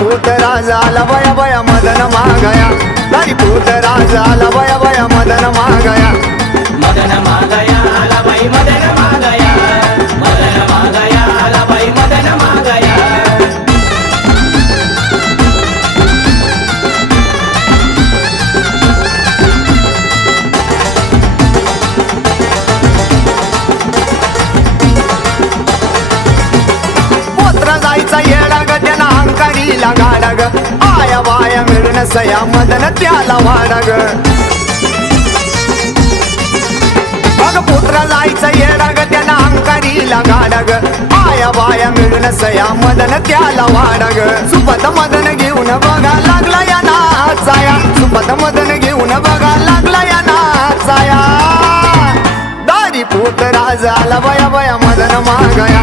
दारी पोत राजाला बया बया मदन मागया. लारी पोत राजाला बया बया अंकारीला गाडग ग आया वाया मिळून सया मदन त्याला वाडग मग पुत्र जायचं येडग ग त्याला अंकारीला गाडग ग आया वाया मिळून सया मदन त्याला वाडग ग सुपत मदन घेऊन बघा लागला या नाचाया सुपत मदन घेऊन बघा लागला या नाचाया दारी पोत राजाला बया बया मदन मागया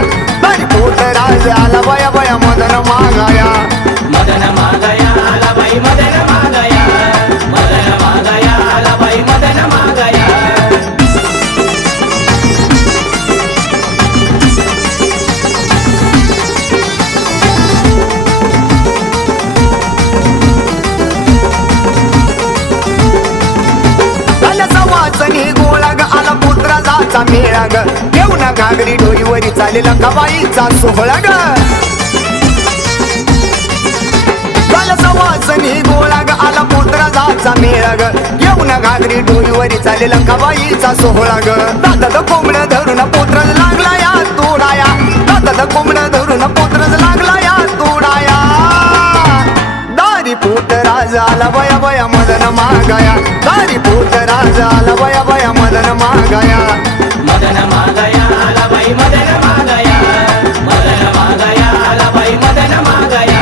चा जाचा मेळा ग ना घागरी डोईवरी चालेला कवाईचा सोहळा ग झाल्याचा वाचनी गोळा ग आला पोतरा जाचा मेळा ग ना घागरी डोईवरी चालेला कवाईचा सोहळा ग दादा कोंबड धरून पुत्र लागला या तोडाया. दादा कोंबड धरून पुत्र लागला या तोडाया. दारी पोत राजाला वया वया मदन मागाया. दारी पोत राजाला वया वया मदन मागाया. मदन मागया आला बाई मदन मागया. मदन मागया आला बाई मदन मागया.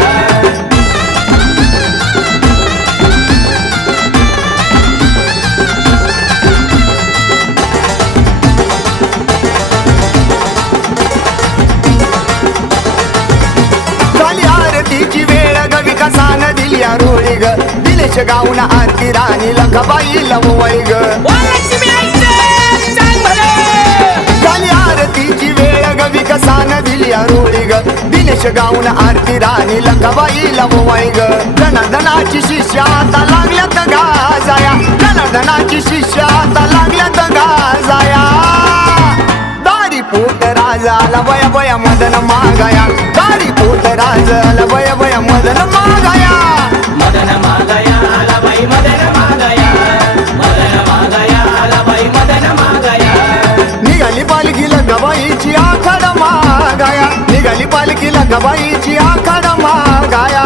झाली आरतीची वेळ ग विकासान दिली ग. दिलेश गाऊन आरती राणी लखबाई लवळी ग. दिनेश गाऊन आरती राणी लखबाई लवळी ग धनाधनाची शिष्या आता लागल्यात गाजाया. धनाधनाची शिष्या आता लागल्यात गाजाया. दारी पोट राजाला वय वय मदन मागाया. दारी पोट राजाला वय वय मदन मागाया. पालखीला गबाईची आखाड मागाया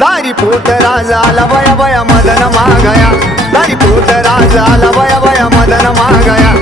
दारी पोट राजाला बया बया मदन मागाया दारी पोट राजाला बया बया मदन मागाया मदन मागया आला बाई मदन मागया